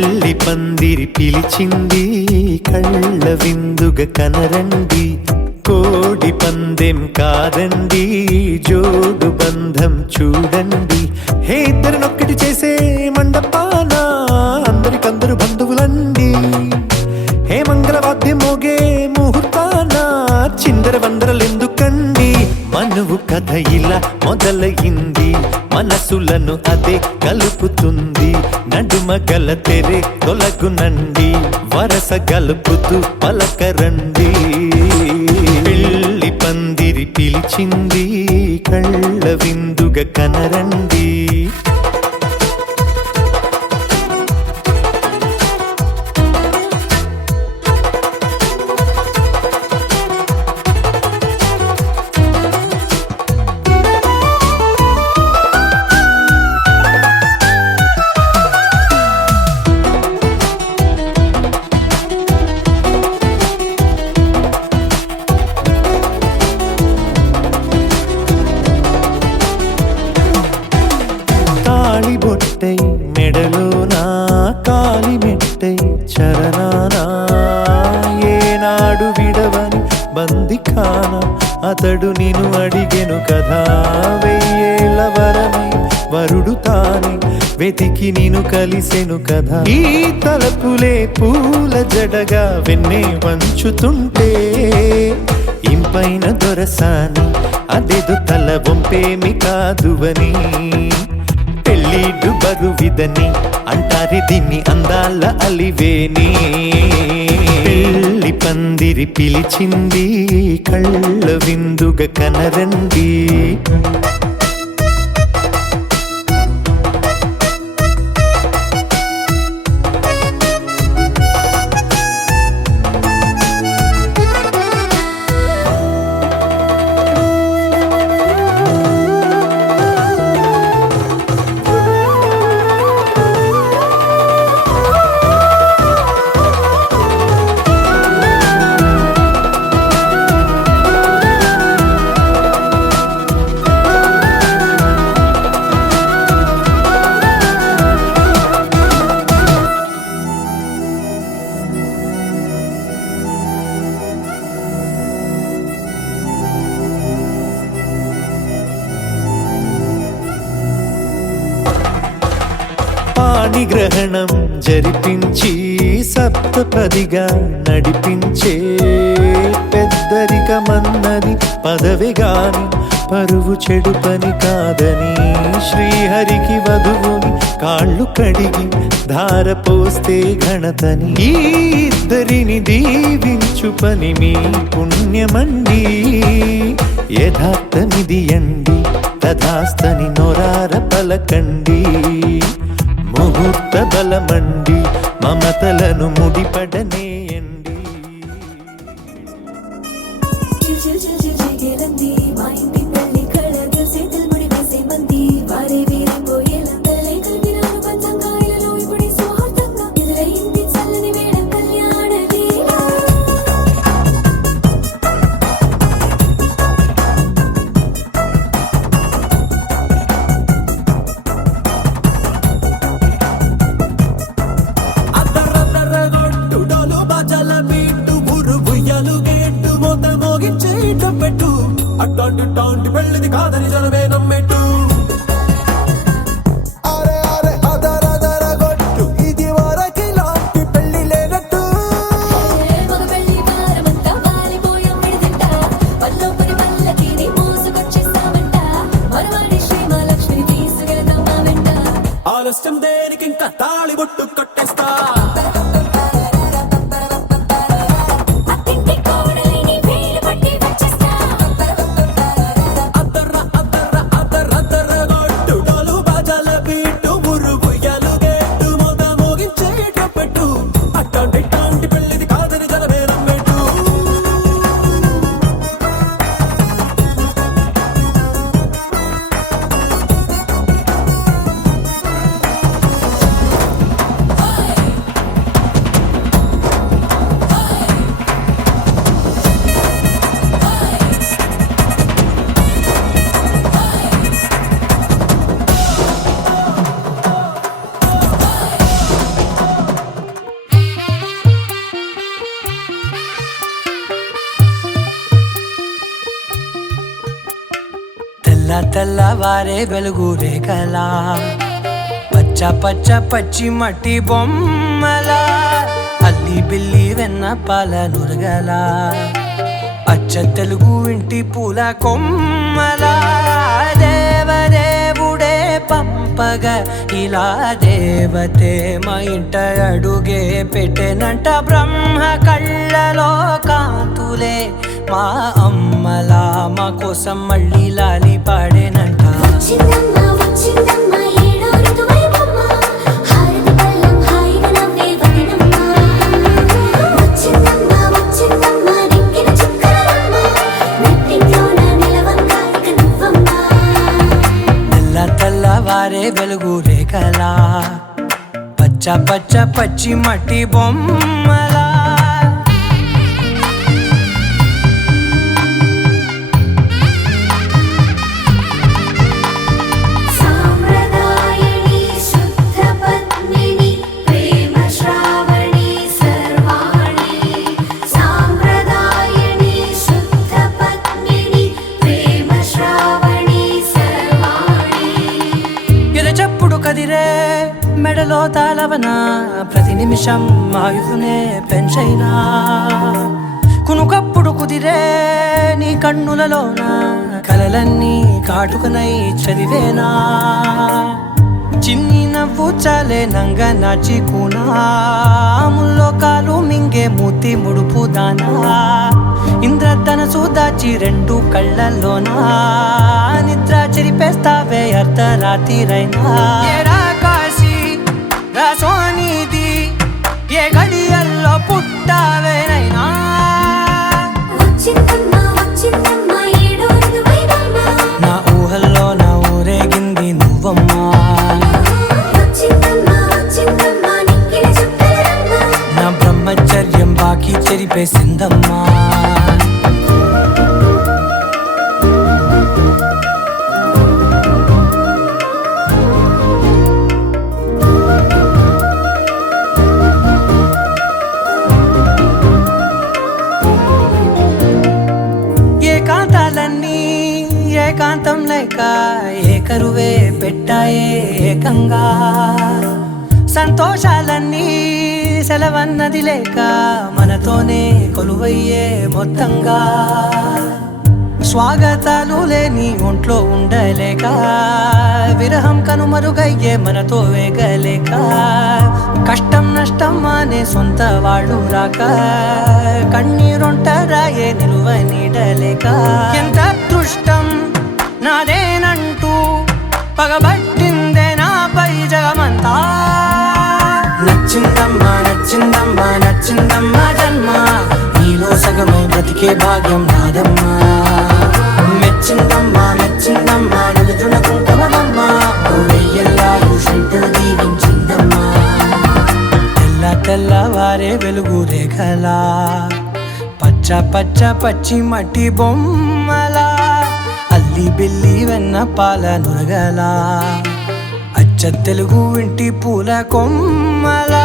పెళ్లి పందిరి పిలిచింది కళ్ళ విందుగా కనరండి. కోడి పందెం కాదండి జోడు బంధం చూడండి. హే ఇద్దరినొక్కటి చేసే మండపాన అందరికందరు బంధువులండి. హే మంగళవాద్యం మోగే ముహూర్తాన చిందర వందరలెందుకండి. మనువు కథ ఇలా మొదలయింది, మనసులను అదే కలుపుతుంది. నడుమ గల తెరే తొలగునండి, వరస గలుపుతూ పలకరండి. పెళ్లి పందిరి పిలిచింది కళ్ళ విందుగా కనరండి. బొట్టై మెడలోనా కాలి మెట్టై చరణానా ఏనాడు విడవని బందిఖాన అతడు నిన్ను అడిగెను కదా. వెయ్యేళ్ళ వరమై వరుడు తానే వెతికి నిన్ను కలిసెను కదా. ఈ తలపులే పూల జడగా వెన్నే వంచుతుంటే ఇంపైన దొరసాని అదేదో తల వంపేమి కాదువని. పెళ్ళిడు బరువిదని అంటారే దీన్ని అందాల అలివేని. పెళ్లి పందిరి పిలిచింది కళ్ళ విందుగా కనరండి. పాణిగ్రహణం జరిపించి సప్తపదిగా నడిపించే పెద్దరికమన్నది పదవి గాని పరువు చెడు పని కాదని. శ్రీహరికి వధువుని కాళ్ళు కడిగి ధార పోస్తే ఘనతని. ఈ ఇద్దరిని దీవించు పని మీ పుణ్యమండి. యథార్థమిది అండి తథాస్తని నొరార పలకండి. ముహూర్త బలమండి మమతలను ముడిపడనేయండి. అట్లాంటి టాంటి పెళ్ళిది కాదని జనమే నమ్మెట్టు. అరే అరే అదరదర గొట్టు ఇది వరకి లాంటి పెళ్ళి లేనట్టు. ఆలస్యం దేనికి ఇంకా తాళి బొట్టు కట్టేస్తా. తెల్లవారే వెలుగు రేఖలా పచ్చ పచ్చ పచ్చి మట్టి బొమ్మల అల్లి బిల్లి వెన్న పాల నురగల అచ్చ తెలుగు ఇంటి పూల కొమ్మల దేవదేవుడే పంపగా ఇలా దేవతే మా ఇంట అడుగే పెట్టెనంట బ్రహ్మ కళ్ళలో కాంతులే మా అమ్మలా మా కోసం మళ్ళీ లాలి పాడేనంట తెల్లవారే వెలుగు రేఖలా పచ్చ పచ్చ పచ్చి మట్టి బొమ్మలా కదిరే మెడలో తాళవన ప్రతి నిమిషం ఆయుధునే పెంచైనా కునుకప్పుడు కుదిరే నీ కన్నులలోన కలలన్నీ కాటుకనై చదివేనా చిన్ని నవ్వు చాలే నంగ నాచి కూనాముల్లో కాలు మింగే మూతి ముడుపు దానా ఇంద్రధనసు దాచి రెండు కళ్ళల్లోనా నిద్ర చెరిపేస్తావే అర్ధరాత్రిరైనా కాశీ రాసోనిది ఏ గడియల్లో పుట్టావేనైనా నా ఊహల్లో నా ఊరేగింది నువ్వమ్మా నా బ్రహ్మచర్యం బాకీ చెరిపేసిందమ్మా ఏకాంతాలన్నీ ఏకాంతం లేక ఏకరువే పెట్టాయే ఏకంగా సంతోషాలన్నీ సెలవన్నది లేక మనతోనే కొలువయ్యే మొత్తంగా స్వాగతాలు లేని ఒంట్లో ఉండలేక విరహం కనుమరుగయ్యే మనతో వేగలేక కష్టం నష్టం అనే సొంత వాళ్ళు రాక కన్నీరొంటరాయే నిలువ నీడలేక ఎంత అదృష్టం నాదేనంటూ పగబట్టిందే నాపై జగమంతా నచ్చిందమ్మా నచ్చిందమ్మా నచ్చిందమ్మా జన్మ నీలో సగమే బ్రతికే భాగ్యం నాదమ్మా మెచ్చిందమ్మా మెచ్చిందమ్మా నుదుటిన కుంకుమమ్మా వెయ్యల్లా షంటు దీవించిందమ్మా తెల్లవారే వెలుగు రేఖలా పచ్చ పచ్చ పచ్చి మట్టి బొమ్మలా అల్లి బిల్లి వెన్న పాల నురగలా అచ్చ తెలుగు ఇంటి పూల కొమ్మలా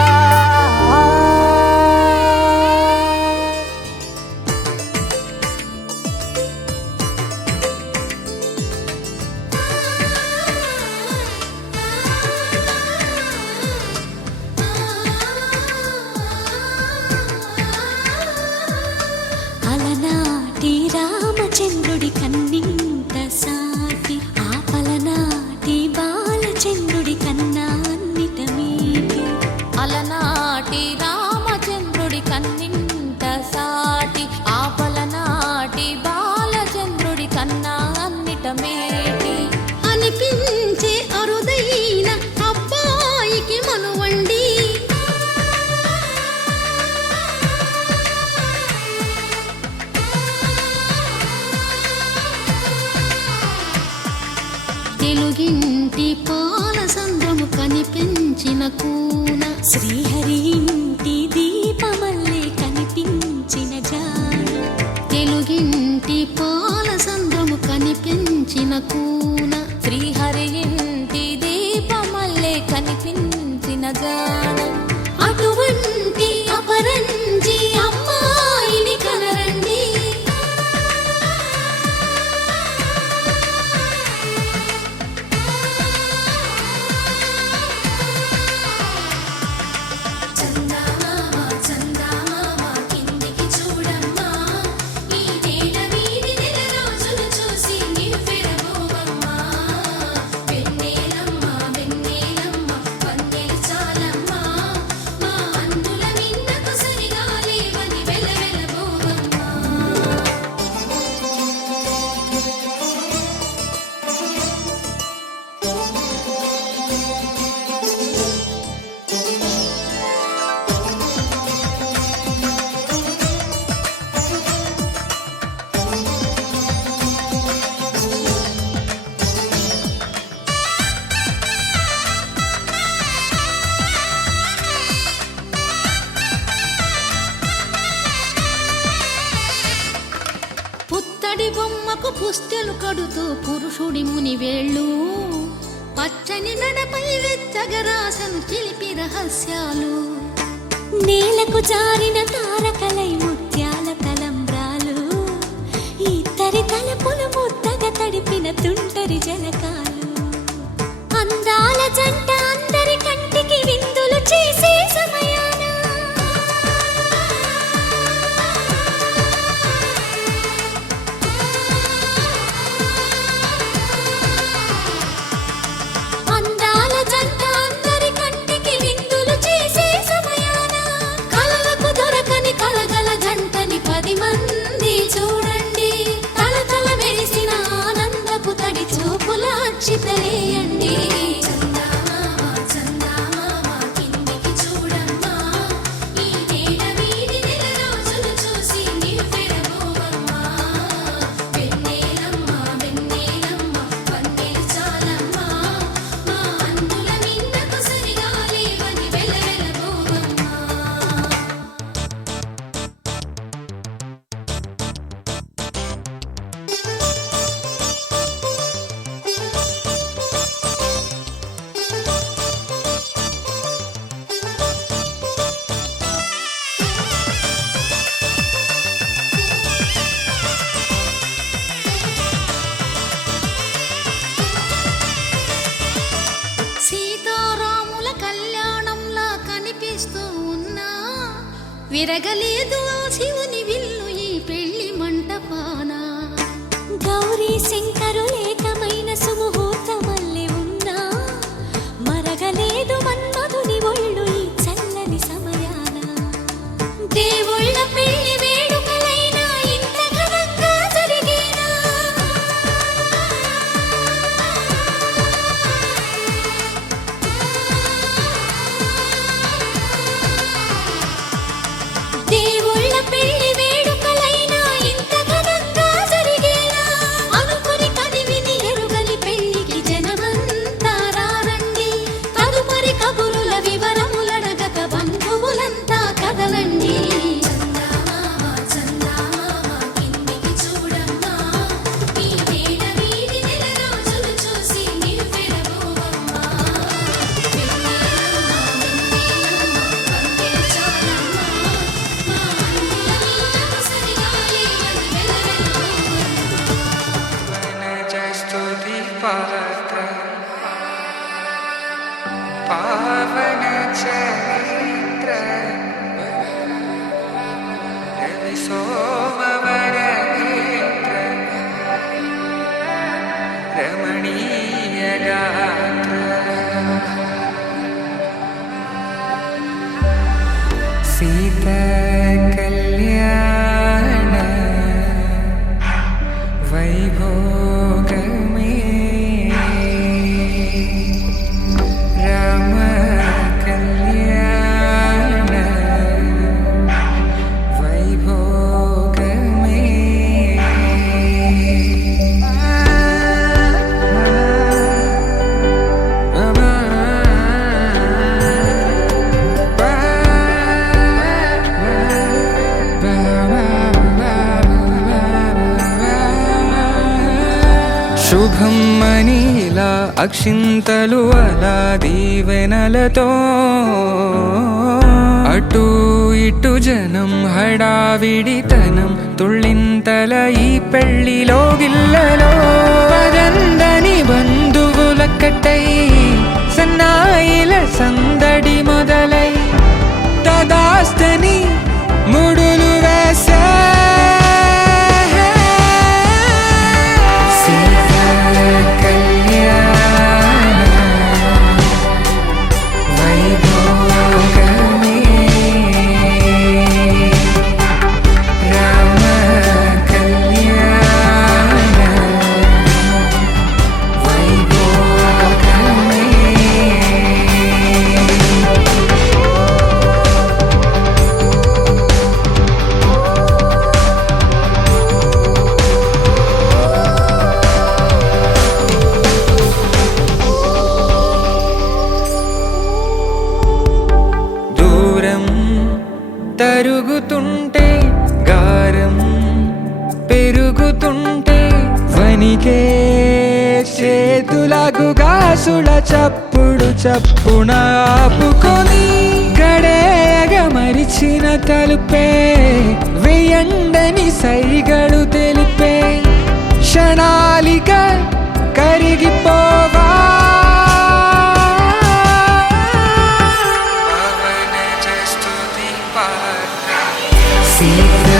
అలనాటి రామచంద్రుడి కన్నింత సాటి ఆపలనాటి బాలచంద్రుడి కన్నా అన్నిట మీటి అలనాటి రామచంద్రుడి కన్నింత సాటి ఆపలనాటి బాలచంద్రుడి కన్నా అన్నిట మేటి అనిపించే అరుదైన అబ్బాయికి మన తెలుగింటి పాల సంద్రము కనిపించిన కూన శ్రీహరి ఇంటి దీపమల్లే కనిపించిన జాన తెలుగింటి పాల సంద్రము కనిపించిన కూన శ్రీహరి ఇంటి దీపమల్లే కనిపించిన జాన అటువంటి అపరంజి అమ్మాయిని కనరండి పుత్తడి బొమ్మకు పుస్తెలు కడుతూ పురుషుడి ముని వేళ్ళు పచ్చని నడపై వెచ్చగరాసను చిలిపి రహస్యాలు నేలకు జారిన తారకలై ముత్యాల తలంబ్రాలు ఇద్దరి తలపులు ముద్దగా తడిపిన తుంటరి జలకాలు అందాల జంట అందరి కంటికి విందులు చేసే సమయాన అందాల జంట అందరి కంటికి విందులు చేసే సమయాన కలలకు దొరకని కలగల జంటని 10 మంది చూడండి తలతల మెరిసిన ఆనందపు తడి చూపుల అచ్చితలేయండి సీతారాముల కళ్యాణంలా కనిపిస్తూ ఉన్నా విరగలేదు ఆ శివుని విల్లు ఈ పెళ్లి మంటపాన గౌరీ శంకరు ఏకమైన సుముహూర్తమల్లె ఉన్నా మరగలేదు మన్మధుని ఒళ్ళు ఈ చల్లని సమయాన దేవుళ్ళ పెళ్లి వేడుకలైనా ఇంత ఘనంగా జరిగేనా దేవుళ్ళ పెళ్లి వేడుకలైనా ఇంత ఘనంగా జరిగేలా అనుకుని కదివిని ఎరుగని పెళ్లికి జనమంతా రారండి తదుపరి కబురుల వివరములడగక బంధువులంతా కదలండి पावन चरित्र रवि सोमवर नेत्र रमणीय गात्र सीता कल्याण वैभोग శుభం మనీలా అక్షింతలు అలా దీవెనలతో అటు ఇటు జనం హడావిడితనం తుళ్ళింతల ఈ పెళ్లిలో గిల్లలో పదందని బంధువులక్కటై సన్నాయిల సందడి మొదలై తదాస్తని ముడులు వేసే తరుగుతుంటే గారం పెరుగుతుంటే వెతుకుతుంటే వనికే చేతులకు గాసుల చప్పుడు చప్పున ఆపుకొని గడేయగ మరిచిన తలుపే వెయ్యండని సైగడు తెలిపే క్షణాలిక కరిగిపోవా సీతా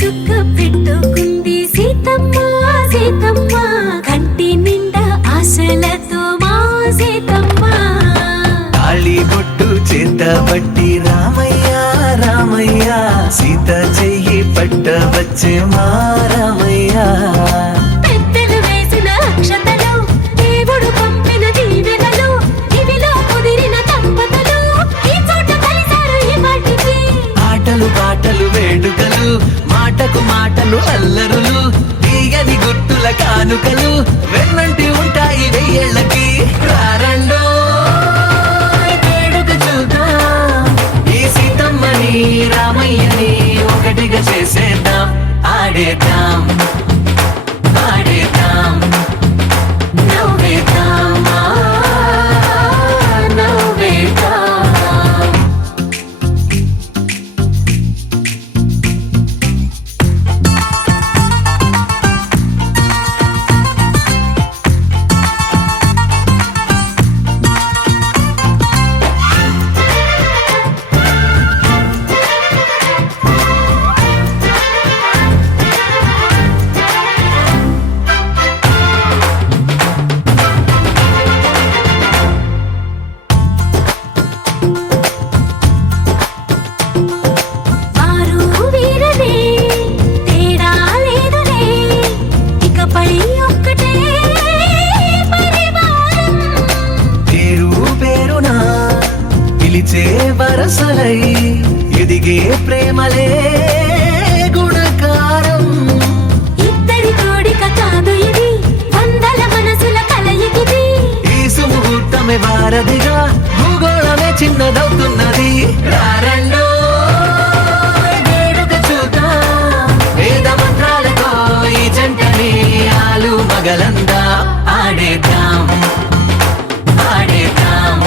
చుక్క పెట్టుకుంది సీతమ్మ సీతమ్మ కంటి నిండా ఆశలతో మా సీతమ్మ తాళి బొట్టు చేత పట్టి రామయ్య రామయ్య సీత చెయ్యి పట్ట వచ్చే మా రామయ్య పెద్దలు వేసిన అక్షతలు దేవుడు పంపిన దీవెనలు ఇవిలో కుదిరిన దంపతులు ఈ చోట కలిసారు ఈ వాటికి ఆటలు పాటలు వేడుకలు మాటకు మాటలు అల్లరులు తీయని గుర్తుల కానుకలు వెన్నంటి ఉంటాయి వెయ్యేళ్ళకి రారండో వేడుక చూద్దాం ఈ సీతమ్మని రామయ్యని ఒకటిగా చేసేద్దాం ఆడేద్దాం ఆడేద్దాం నవ్వేద్దాం నవ్వేద్దాం వరసలై ఎదిగే ప్రేమలే గుణకారం ఇద్దరి కోడిక కాదు ఇది వందల మనసుల కలయికిది ఈ సుముహూర్తమే వారధిగా భూగోళమే చిన్నదవుతున్నది రారండో వేడుక చూద్దాం వేద మంత్రాలతో ఈ జంటని ఆలు మగలందా ఆడేద్దాం ఆడేద్దాం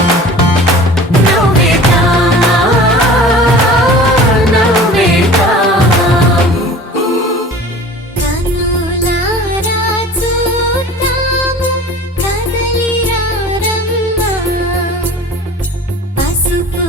పసుపు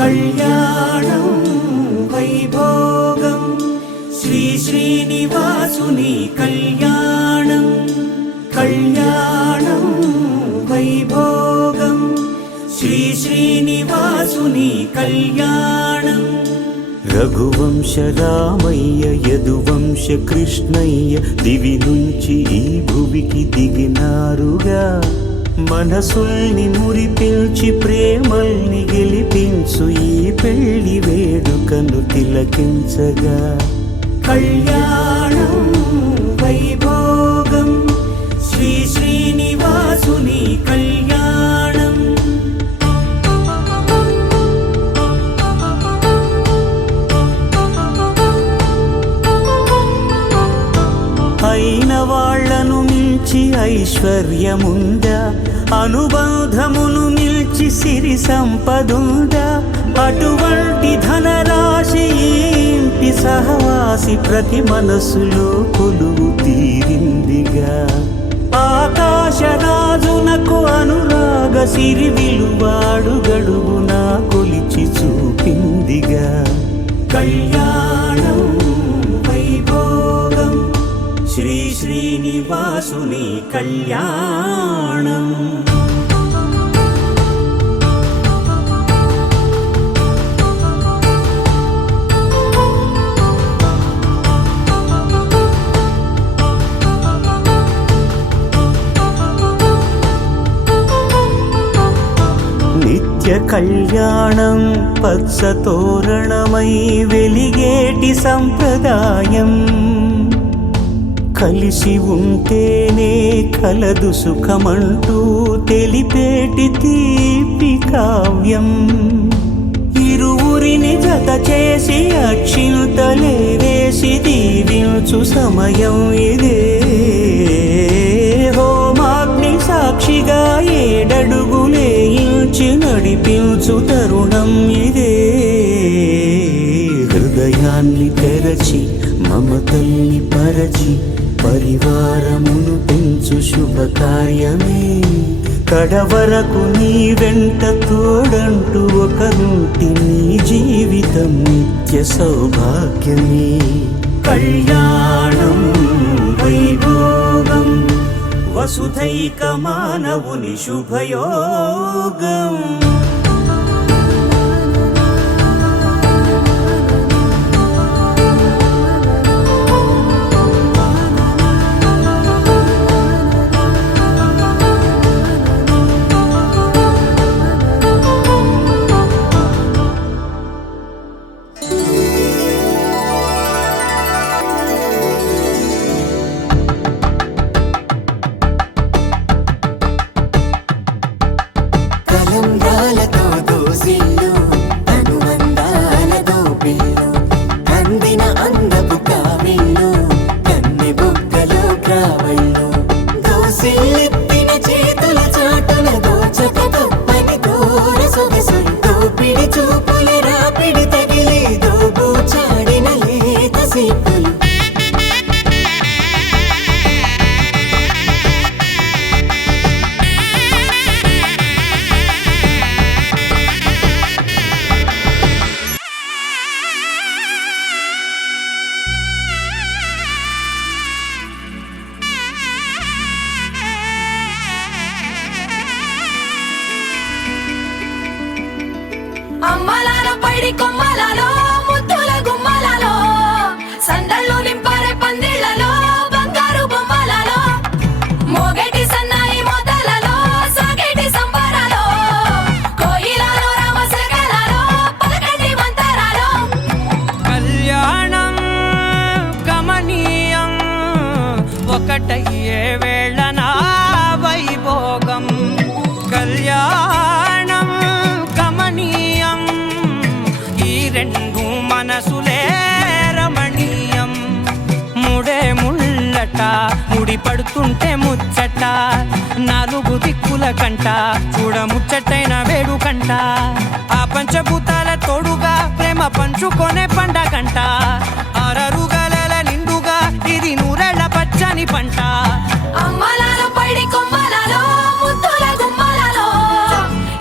కళ్యాణం వైభోగం శ్రీ శ్రీనివాసుని కళ్యాణం కళ్యాణం వైభోగం శ్రీ శ్రీనివాసుని కళ్యాణం రఘువంశ రామయ్య యదువంశ కృష్ణయ్య దివి నుంచి ఈ భువికి దిగినారుగా మనసుల్ని మురిపించి ప్రేమల్ని గెలిపించు ఈ పెళ్లి వేడుకను తిలకించగా కళ్యాణం వైభోగం శ్రీ శ్రీనివాసుని కళ్యాణం అయిన వాళ్లను మించి ఐశ్వర్యముందా అనుబంధమును మిల్చి సిరి సంపదుందా అటువంటి ధనరాశి ఇంటి సహవాసి ప్రతి మనసులో కొలువు తీరిందిగా ఆకాశరాజునకు అనురాగ సిరి విలువాడు గడువునా కొలిచి చూపిందిగా కళ్యాణం వైభోగం శ్రీ శ్రీనివాసుని కళ్యాణం నిత్య కళ్యాణం పచ్చ తోరణమై వెలిగేటి సంప్రదాయం కలిసి ఉంటేనే కలదు సుఖమంటూ తెలిపేటి తీపి కావ్యం ఇరువురిని జత చేసి అక్షింతలే వేసి దీవించు సమయం ఇదే హోమాగ్ని సాక్షిగా ఏడడుగులే ఇంచి నడిపించు తరుణం ఇదే హృదయాన్ని తెరచి మమతల్ని పరచి పరివారమును పెంచు శుభకార్యమే కడవరకు నీ వెంట తోడంటూ ఒకరుంటి నీ జీవితం నిత్య సౌభాగ్యమే కళ్యాణం వైభోగం వసుధైక మానవుని శుభయోగం అమ్మలాలో పైడి కొమ్మలలో ముద్దుల గుమ్మలలో సందళ్ళు నింపారే పందిళ్లలో బంగారు బొమ్మలలో మోగేటి సన్నాయి మోతలలో సాగేటి సంబరాలో కోయిలలో రామసగలలో పలకటి మంతరాలో కళ్యాణం గమనీయం ఒకటయ్యే వేళనా వైభోగం కళ్యాణం గమనీయం ఈ రెండు మనసులే రమణీయం ముడే ముళ్ళట ముడి పడుతుంటే ముచ్చట నాలుగు దిక్కుల కంట చూడ ముచ్చటైన వేడుకంట ఆ పంచభూతాల తోడుగా ప్రేమ పంచుకొనే పండగంట అరరుగల నిండుగా ఇది నూరెళ్ళ పచ్చని పంట అమ్మలాలో పైడి కొమ్మలలో ముద్దుల గుమ్మలలో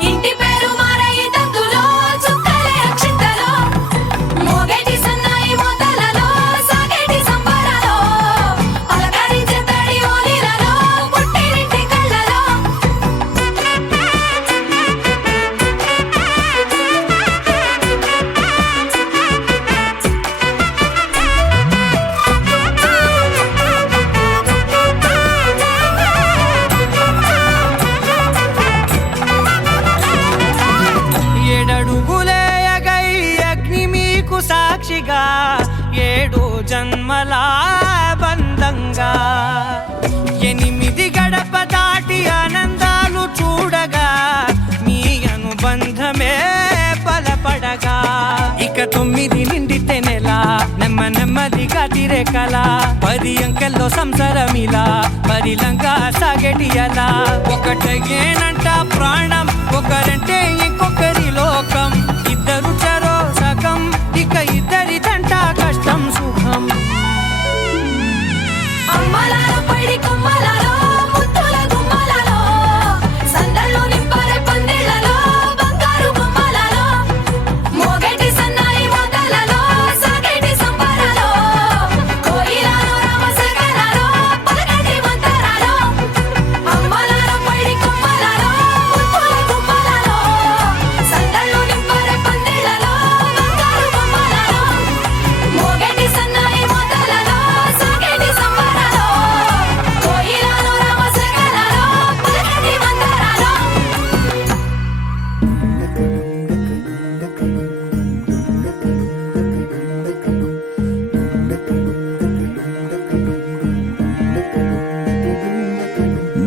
ఇంటి పేరు మారయి తందులో చుక్కలే నెమ్మదిగా 7 జన్మల బంధంగా 8 గడప దాటి ఆనందాలు చూడగా మీ అనుబంధమే బలపడగా ఇక 9 నిండితే నెల నెమ్మదిగా తిరే కల 10 అంకెల్లో సంసారమిలా పరిలంగా సాగేటియలా ఒకటేనంట ప్రాణం ఒకరంటే ఇంకొకరి లోకం ఇద్దరు చరో సగం ఇక ఇద్దరిదంట కష్టం సుఖం అమ్మలాలో పైడి కొమ్మలాలో ముద్దుల గుమ్మలాలో సందళ్ళు నింపారే పందిళ్ళలో బంగారు బొమ్మలాలో మోగేటి సన్నాయి మోతలలో సాగేటి సంబరాలో కోయిలాలో రామశకనాలో పలకటి మంతరాలో అమ్మలాలో పైడి కొమ్మలాలో ముద్దుల గుమ్మలాలో సందళ్ళు నింపారే పందిళ్ళలో బంగారు బొమ్మలాలో మోగేటి సన్నాయి మోతలలో సాగేటి సంబరాలో కోయిలాలో రామశకనాలో పలకటి మంతరాలో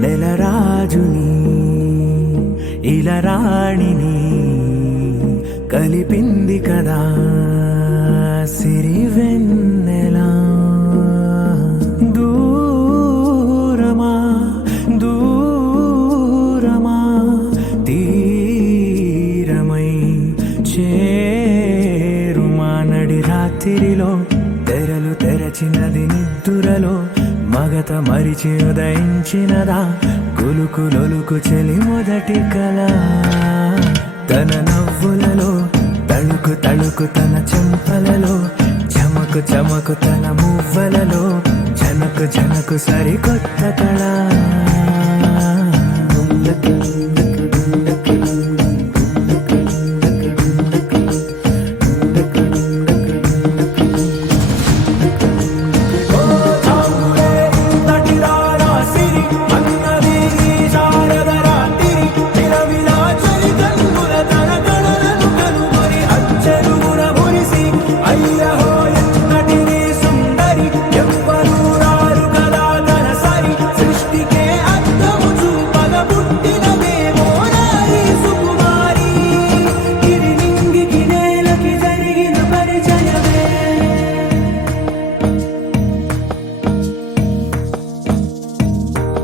నెలరాజుని ఇలరాణిని కలిపింది కదా సిరివెన్నెలా దూరమా దూరమా తీరమై చేరుమా నడి రాత్రిలో తెరలు తెరచినది నిద్దురలో మగత మరిచి ఉదయించినదా కులుకులొలుకు చెలి మొదటి కళ తన నవ్వులలో తళుకు తళుకు తన చెంపలలో చమకు చమకు తన మువ్వలలో జనకు జనకు సరికొత్త కళ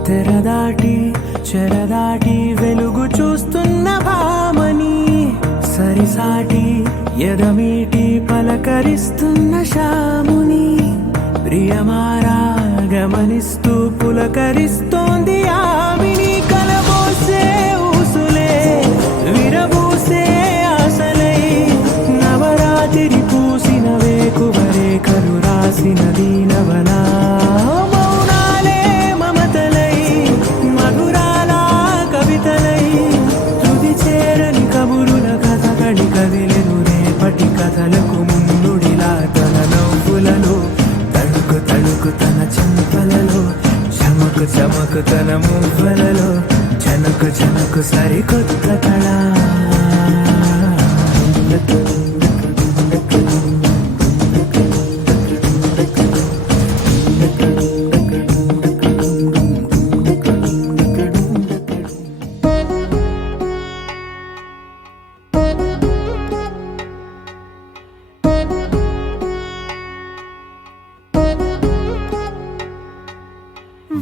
తెరదాటి చెరదాటి వెలుగు చూస్తున్న భామని సరిసాటి ఎదమీటి పలకరిస్తున్న శాముని ప్రియమారా గమనిస్తూ పులకరిస్తోంది ఆవిని కలబోసే ఊసులే విరబూసే ఆశలై నవరాత్రి పూసిన వేకువరే కలు రాసిన దీనవనా మౌనాలే మమతలై మధురాల కవితలై తుది చేరని కబురుల కథ కడి కదిలెను రేపటి కథలకు ముందుడిలా తన నవ్వులలో తడుకు తడుకు తన చెంపలలో చమకు చమకు తన మువ్వలలో జనకు జనకు సరికొత్త కళ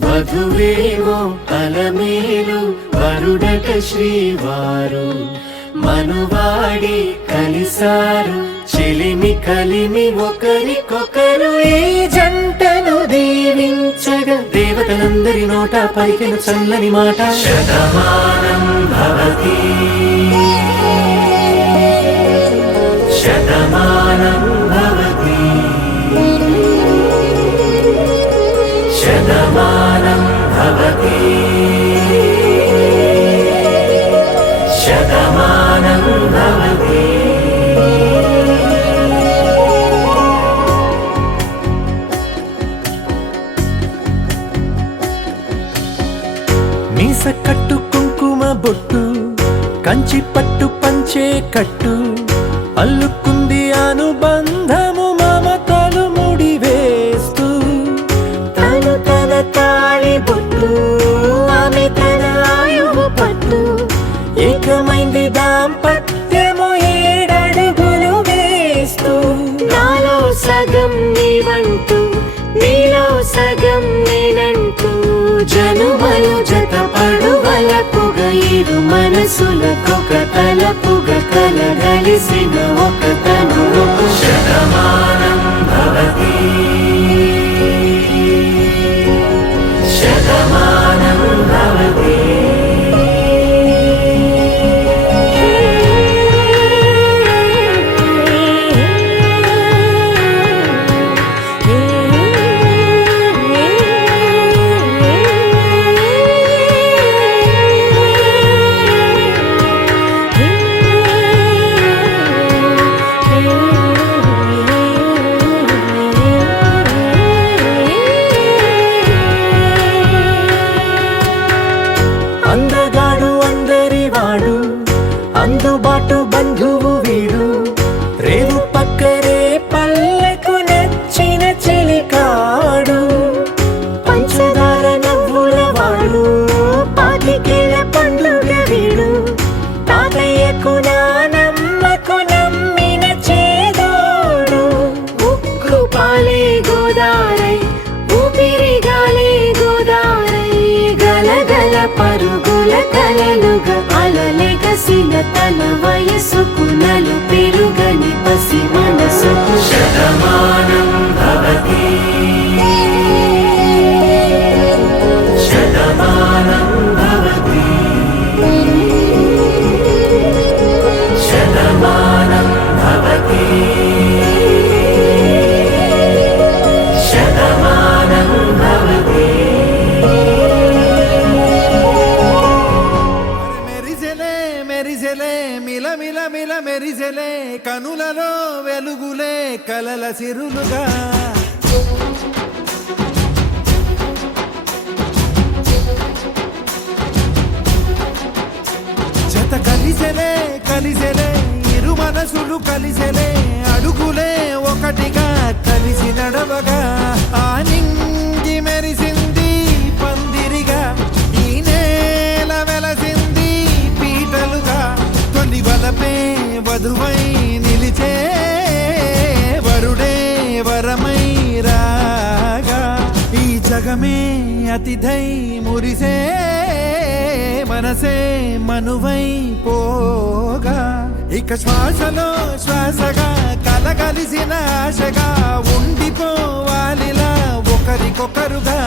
వధువేమో అలమేలు వరుడట శ్రీవారు మనువాడి కలిసారు చెలిమి కలిమి ఒకరికొకరు ఈ జంటను దీవించగా దేవతలందరి నోట పలికిన చల్లని మాట శతమానం భవతి శతమానం భవతి శతమానం భవతి శతమానం భవతి మీస కట్టు కుంకుమ బొట్టు కంచి పట్టు పంచే కట్టు అల్లుకుంది అనుబంధము జనుమలు జతపడువల పొగ ఇరు మనసులకొక తలపుగ కలగలిసిన ఒక తను శతమానం భవతి శతమానం భవతి అందగాడు అందరివాడు అందుబాటు బంధువు వీడు రేవు పక్కరే పల్లెకు నచ్చిన చెలికాడు పంచదార నవ్వుల వాడు పాతికేల పండుగ వీడు తాతయ్యకు నానమ్మకు నమ్మిన చేదోడు ఉక్కు పాలే గోదారై ఊపిరిగాలే గోదారై గలగల పరుగుల కలలుగా అలలెగసిన తన వయసుకు నలు పెరుగని పసి మనసుకు శతమానం భవతి శతమానం భవతి శతమానం భవతి శతమానం భవతి మెరిసెలే మెరిసెలే మిల మిల మిల మెరిసెలే కనులలో వెలుగులే కలల సిరులుగా జత కలిసెలే కలిసెలే ఇరు మనసులు కలిసెలే అడుగులే ఒకటిగా కలిసి నడవగా ఆ నింగి మెరిసింది పందిరిగా ఈ నేల వెలసింది పీటలుగా తొలి వలపే వధువై నిలిచే వరుడే వరమై రాగా ఈ జగమే అతిథై మురిసే మనసే మనువై పోగా ఇక శ్వాసలో శ్వాసగా కలగలిసిన ఆశగా ఉండిపోవాలిలా ఒకరికొకరుగా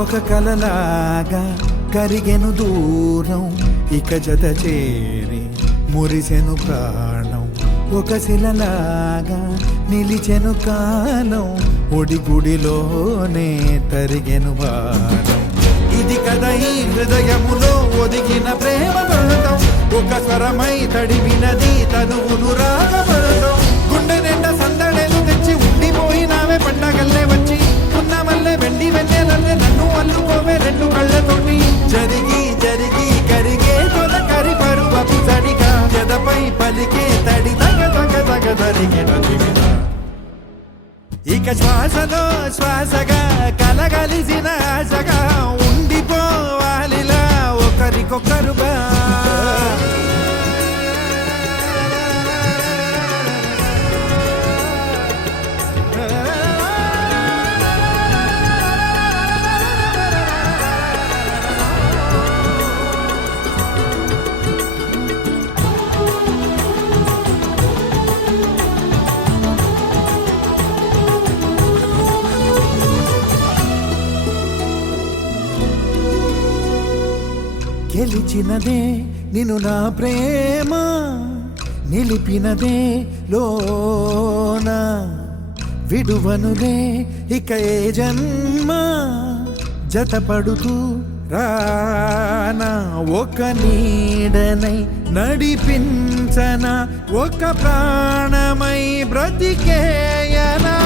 ఒక కలలాగా కరిగెను దూరం ఇక జత చేరి మురిసెను ప్రాణం ఒక శిలలాగా నిలిచెను కాలం ఒడిగుడిలోనే తరిగెను వారం ఇది కదా ఈ హృదయములో ఒదిగిన ప్రేమ పడతాం ఒక స్వరమై తడివినది తనువును రాగపడతాం గుండె నిండా సందడేలు తెచ్చి ఉండిపోయినావే పండగల్లే వచ్చి ఉన్నమల్లే వెండి వెన్నెలల్లే నన్ను అల్లుకోవే రెండు కళ్ళతోటి జరిగి జరిగి కరిగే తొల కరి పరువపు సడిగా జదపై పలికే తడి తగ తగ తగ జరిగిన దివిన ఇక శ్వాసలో శ్వాసగా కలగలిసిన ఆశగా ఉండిపోవాలిలా ఒకరికొకరుగా గెలిచినదే నిన్ను నా ప్రేమ నిలిపినదే లోన విడువనులే ఇక ఏ జన్మ జతపడుతూ రానా ఒక నీడనై నడిపించన ఒక ప్రాణమై బ్రతికేయనా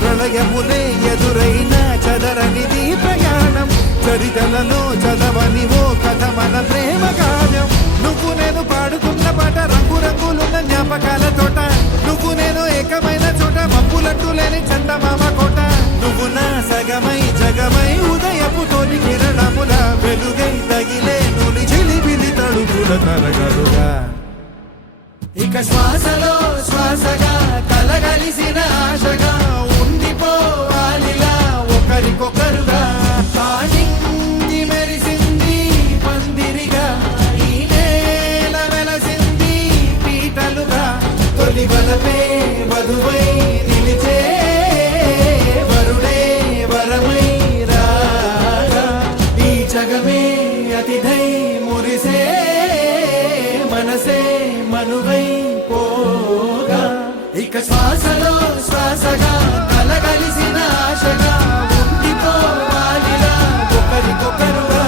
ప్రళయములే ఎదురైన చదరనిది ప్రయాణం చరితలలో చదవని ఓ కథ మన ప్రేమ కావ్యం. నువ్వు నేను పాడుకున్న పాట రంగు రంగులున్న జ్ఞాపకాల తోట. నువ్వు నేను ఏకమైన చోట మబ్బులట్టు లేని చందమామ కోట. నువ్వు నా సగమై జగమై ఉదయపు తోని కిరణముల వెలుగై తగిలే నులి చిలిబిలి తడుపుల తరగలుగా. ఇక శ్వాసలో శ్వాసగా కలగలిసిన ఆశగా ఉండిపోవాలిలా ఒకరికొకరుగా. కానింది మెరిసింది పందిరిగా, ఈ నేల వెలసింది పీటలుగా. తొలి వలపే వధువై నిలిచే వరుడే వరమై రాగా. ఈ జగమే అతిథై మురిసే మనసే మనువై పోగా. ఇక శ్వాసలో శ్వాసగా కలగలిసిన ఆశగా ఉండిపోవాలిలా ఒకరికొకరుగా.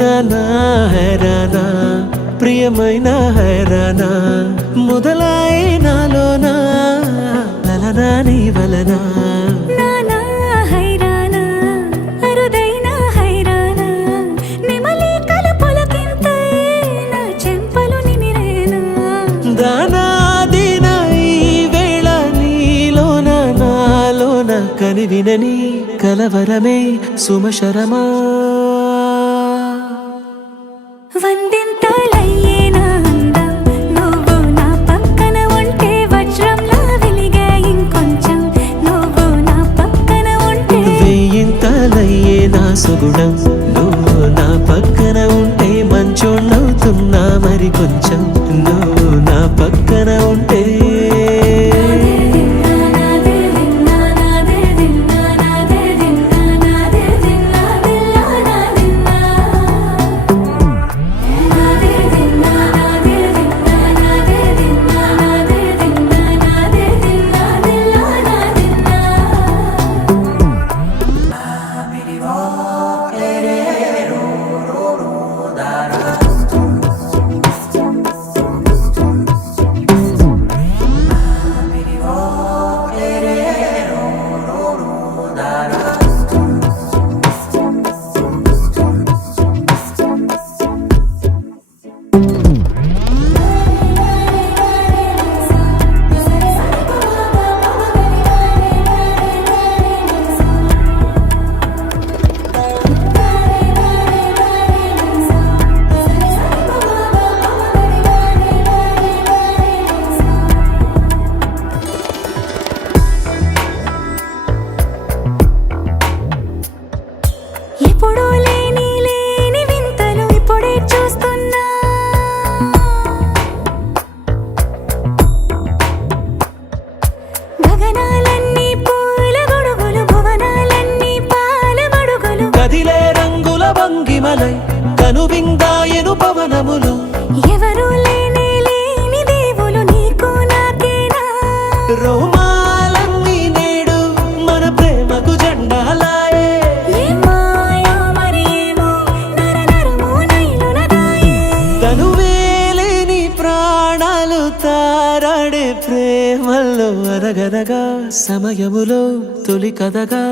నానా హైరానా ప్రియమైన హైరానా మొదలాయి నాలోనా లలనా నీ వలనా. నానా హైరానా అరుదైన హైరానా నెమలి కలుపులకింతై నా చెంపలు నిమిరేనా. దానా దీనా ఈ వేళ నీలోన నాలోన కనివినని కలవరమే సుమశరమా. వందింతలయ్యేనా అందం నువ్వు నా పక్కన ఉంటే వజ్రంలా వెలిగే ఇంకొంచెం నువ్వు నా పక్కన ఉంటే. వేయింతలయ్యే నా సుగుణం నువ్వు నా పక్కన ఉంటే మంచోళ్ళవుతున్నా మరి కొంచెం నువ్వు నా పక్కన ఉంటే. ఎప్పుడూ లేని లేని వింతలు ఇప్పుడే చూస్తున్నా. గగనాలన్నీ పూల గొడుగులు భువనాలన్నీ పాల మడుగులు. కదిలే రంగుల భంగిమలై కనువిందాయను పవనములు. ఎవరు లేని లేని దేవులు నీకు నాకేనా. రోమాలన్నీ నేడు మన ప్రేమకు జెండాలాయే. ఏ మాయో మరి ఏమో నరనరమో నైలున దాయే. తనువేలేని ప్రాణాలు తారాడే ప్రేమల్లో అరగరగా సమయములో తొలి కథగా.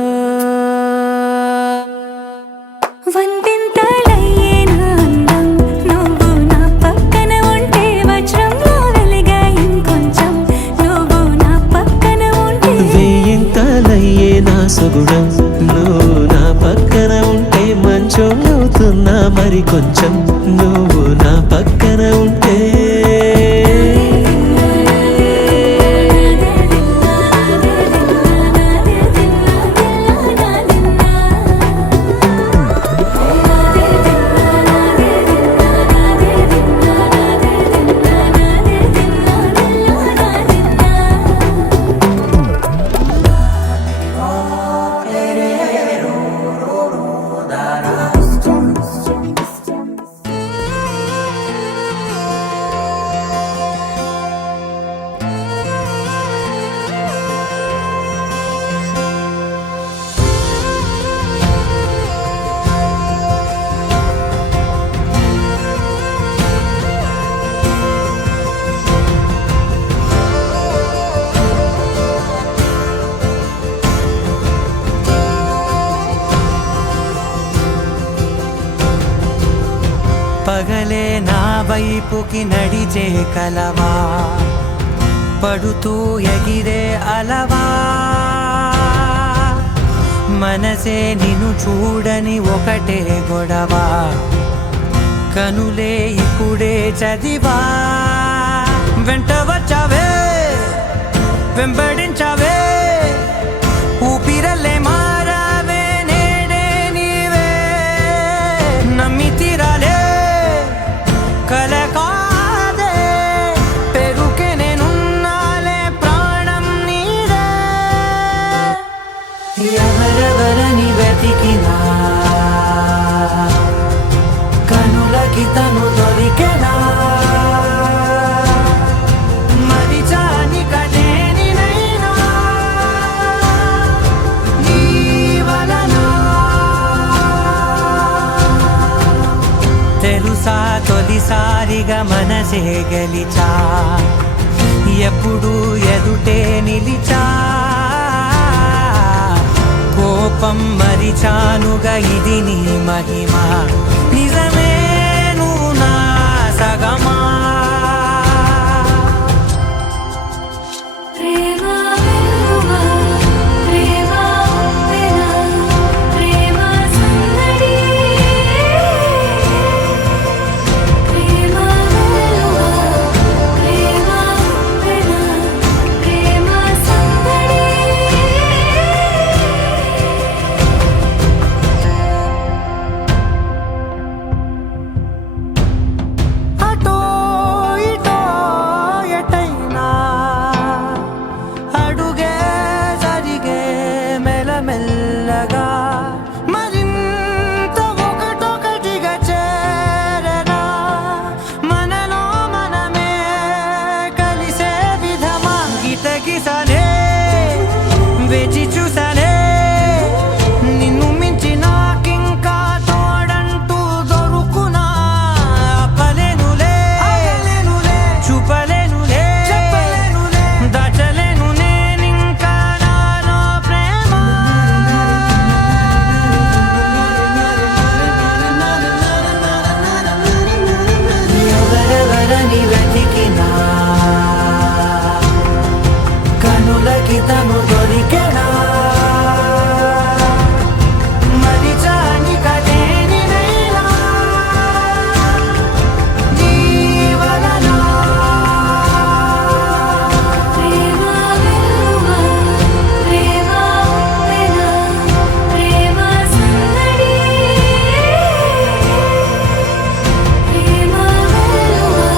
వందింతలయ్యేనా అందం నువ్వు నా పక్కన ఉంటే వజ్రంలా వెలిగే ఇంకొంచెం నువ్వు నా పక్కన ఉంటే. వేయింతలయ్యే నా సుగుణం నువ్వు నా పక్కన ఉంటే మంచోళ్ళవుతున్నా మరి కొంచెం నువ్వు నా పక్కన ఉంటే. పగలే నా వైపుకి నడిచే కలవా పడుతూ ఎగిరే అలవా మనసే నిన్ను చూడని ఒకటే గొడవ కనులే ఇప్పుడే చదివా వెంట వచ్చావే వెంబడించావే ఊపిరల్లే మారావే నేడే నీవే నమ్మి తీరాలే కల కాదే పెరుకే నేనున్నాలే ప్రాణం నీదే ఎవరెవరని వెతికినా కనులకి తను దొరికెనా మరిచాని కదేనినైనా నీ వలన తెలుసా తొలిసారిగా మనసే గెలిచా ఎప్పుడు ఎదుటే నిలిచా కోపం మరిచానుగా ఇది నీ మహిమ నిజమే నువ్వు నా సగమా ప్రేమ వెలువా ప్రేమ ఉప్పెన ప్రేమ సందడి ప్రేమ వెలువా ప్రేమ ఉప్పెన ప్రేమ సందడి అటో ఇటో ఎటైనా అడుగే జరిగే మెల్లమెల్లగా మరింత ఒకటొకటిగా చేరనా మనలో మనమే కలిసే విధమా గితగిసనే వేచి చూసనే నిన్ను మించి నాకింకా తోడంటూ దొరుకునా ఆపలేనులే చూపలేనులే దాచలేను నేనింకా నాలో ప్రేమ ఎవరెవరని వెతికినా కనులకి తను దొరికెనా మరిచాని కదేనినైనా నీ వలన ప్రేమ వెలువా ప్రేమ ఉప్పెన ప్రేమ సందడి ప్రేమ వెలువా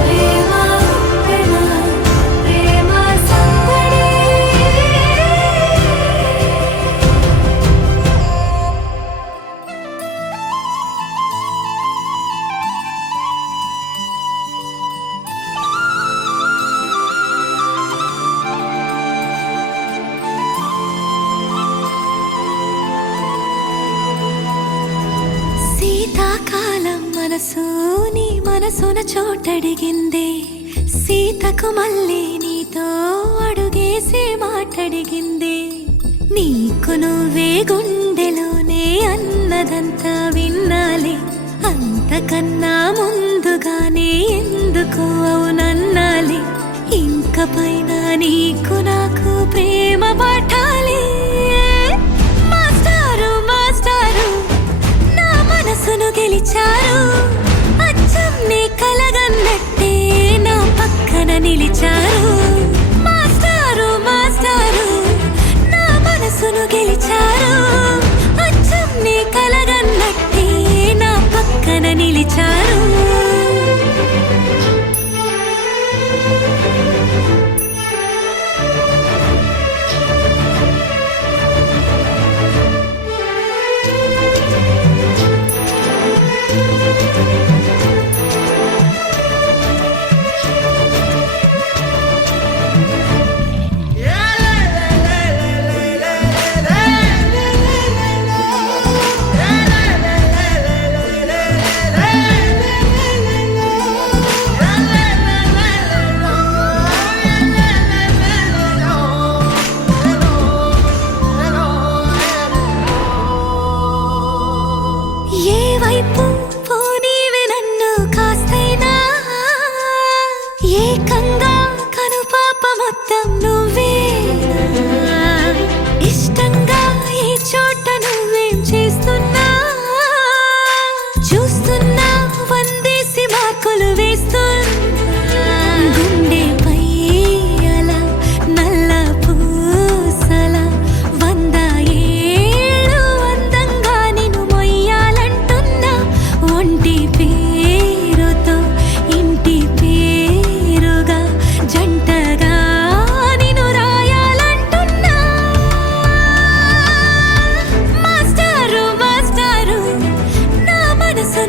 ప్రేమ ఉప్పెన ప్రేమ సందడి శీతాకాలం మనసు నీ మనసున చోటడిగింది సీతకు మళ్ళీ నీతో అడుగేసి మాటడిగింది నీకు నువ్వే గుండెలోనే అన్నదంతా విన్నాలి అంతకన్నా ముందుగానే ఎందుకు అవునన్నాలి ఇంక పైన నీకు నాకు ప్రేమ పాఠాలి మాస్టారు మాస్టారు నా మనసును గెలిచారు అచ్చం నీ కలగన్నట్టే నా పక్కన నిలిచారు మాస్టారు మాస్టారు నా మనసును గెలిచారు అచ్చం నీ కలగన్నట్టే నా పక్కన నిలిచారు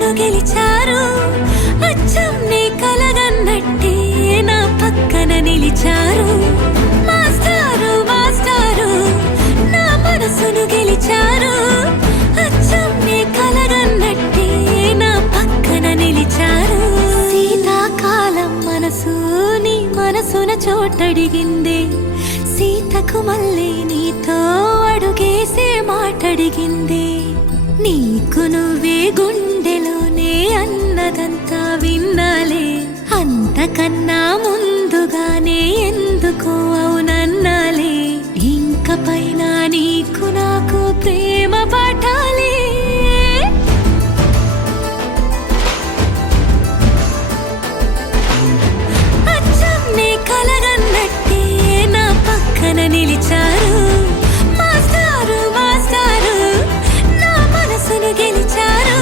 మనసును గెలిచారు అచ్చం నీ కలగన్నట్టే నా పక్కన నిలిచారు మాస్టారు మాస్టారు నా మనసును గెలిచారు అచ్చం నీ కలగన్నట్టే నా పక్కన నిలిచారు శీతాకాలం మనసు నీ మనసున చోటడిగింది సీతకు మళ్ళీ నీతో అడుగేసే మాటడిగింది నీకు నువ్వే గుండెలోనే అన్నదంతా విన్నాలే అంతకన్నా ముందుగానే ఎందుకో అవునన్నాలే ఇంక పైన నీకు నాకు ప్రేమ పాఠాలే అచ్చం నీ కలగన్నట్టే నా పక్కన నిలిచారు మాస్టారు మాస్టారు నా మనసును గెలిచారు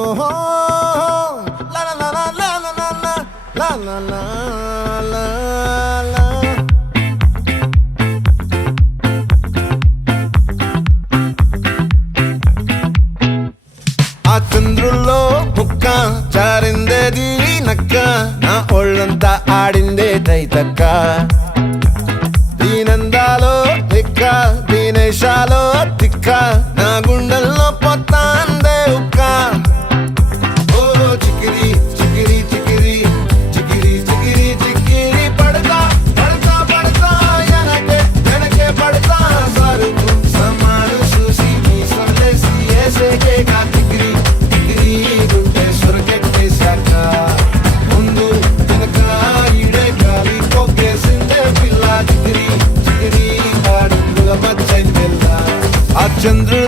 ఓహో, లా లా లా లా లా లా లా లా లా లా లా లా. ఆ చంద్రుల్లో ముక్క చారిందేది నక్క నా ఒళ్ళంతా ఆడిందే తైతక్క దీనందాలో లెక్క దీనేశాలో తిక్క నా గుండెల్లో పొత్తాందే ఉక్క ఓ చికిరి చికిరి చికిరి చికిరి చికిరి చికిరి పడతా పడతా పడతా వెనకే వెనకే పడతా సరుకు సమాలు చూసి మీ సొల్లేసి ఏసేకే కా చికిరి చికిరి గుండె సొరకెట్టేశాక ముందు వెనక ఈడే గాలి కొక్కేసిందే పిల్ల చికిరి చికిరి ఆడుగుల మచ్చైంది పిల్ల ఆ చంద్రుడు